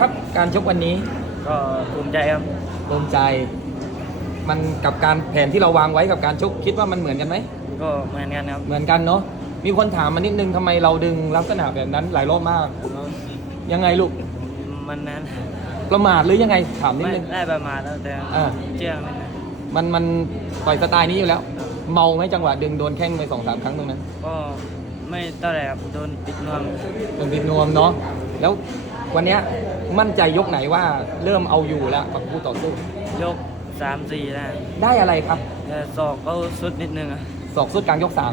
ครับการชกวันนี้ก็ภูมิใจครับภูมิใจ มันกับการแผนที่เราวางไว้กับการชกคิดว่ามันเหมือนกันไหมก็เหมือนกันครับเหมือนกันเนาะมีคนถามมานิดนึงทำไมเราดึงลักษณะแบบนั้นหลายรอบมาก ยังไงลูกมันนั้นประมาทหรือยังไงถามนิดไม่นึง ได้ประมาทแล้วแต่อ่า เชื่อไม่ได้มันมันต่อยสไตล์นี้อยู่แล้ว เมาไหมจังหวะดึงโดนแข้งไปสองสามครั้งตรงนั้นก็ไม่เท่าไหร่ครับโดนปิดนวมโดนปิดนวมเนาะแล้ว วันเนี้ยมั่นใจยกไหนว่าเริ่มเอาอยู่แล้วกับผู้ต่อสู้ยกสามสี่ได้ได้อะไรครับแต่ศอกเขาสุดนิดนึงอะศอกสุดกลางยกสาม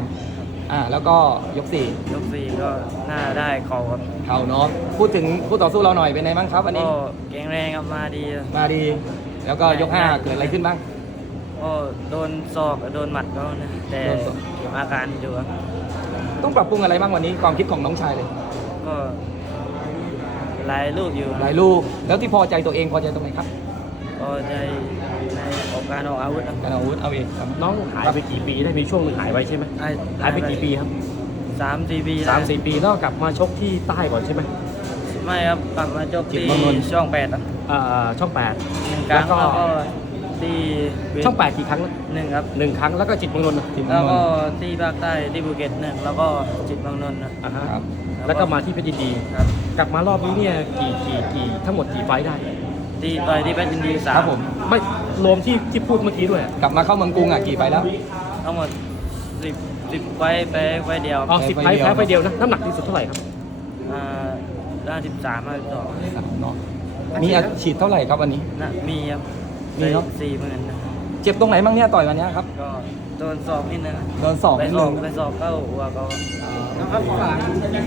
อ่าแล้วก็ยกสี่ยกสี่ก็น่าได้เข่าครับเข่าเนาะพูดถึงผู้ต่อสู้เราหน่อยเป็นไงบ้างครับวันนี้ก็แข็งแรงครับมาดีมาดี แล้วก็ยกห้าเกิดอะไรขึ้นบ้างก็โดนศอกโดนหมัดเขานะแต่โดนศอกเก็บอาการอยู่ครับต้องปรับปรุงอะไรบ้างวันนี้ความคิดของน้องชายเลย ก็ หลายลูกอยู่หลายลูก แล้วที่พอใจตัวเองพอใจตรงไหนครับก็ใจในออกการออกอาวุธครับการอาวุธเอาเองครับน้องหายไปกี่ปีได้มีช่วงหนึ่งหายไปใช่ไหมหายไปกี่ปีครับสามสี่ปีสามได้สี่ปีแล้วกลับมาชกที่ใต้ก่อนใช่ไหมไม่ครับกลับมาจบจิตที่เมืองนนท์ช่องแปดครับอ่าช่องแปดหนึ่งครั้งแล้วก็แล้วก็ ที่เวทช่องแปดกี่ครั้งนะหนึ่งครับหนึ่งครั้งแล้วก็จิตรเมืองนนท์นะทีมแล้วนก็นท์ที่ภาคใต้ที่ภูเก็ตหนึ่งแล้วก็จิตรเมืองนนท์นะอ่าฮะครับ แล้วก็มาที่เพชรยินดี ครับกลับมารอบนี้เนี่ยกี่กี่กี่ทั้งหมดกี่ไฟท์ได้ที่ต่อยที่เพชรยินดีสาครัมบผมไม่รวมที่ที่พูดเมื่อกี้ด้วยกลับมาเข้าเมืองกรุงอะกี่ไปแล้ว ทั้งหมดสิบสิบไว้ไปไว้เดียวอ๋อไฟท์สิบไฟท์ไฟท์เดียวแพ้ไฟท์เดียวนะน้ำหนักที่สุดเท่าไหร่ครับอ่าด้านสิบสามมาสองเนาะมีอัดฉีดเท่าไหร่ครับวันนี้นะมีครับ มีเนอะสี่หมื่นนะเจ็บตรงไหนบ้างเนี่ยต่อยวันเนี้ยครับก็โดนสอบนิดนึงโดนสอบไปนิดสอนึบงไปสอบเข้าหัวเขานะครับ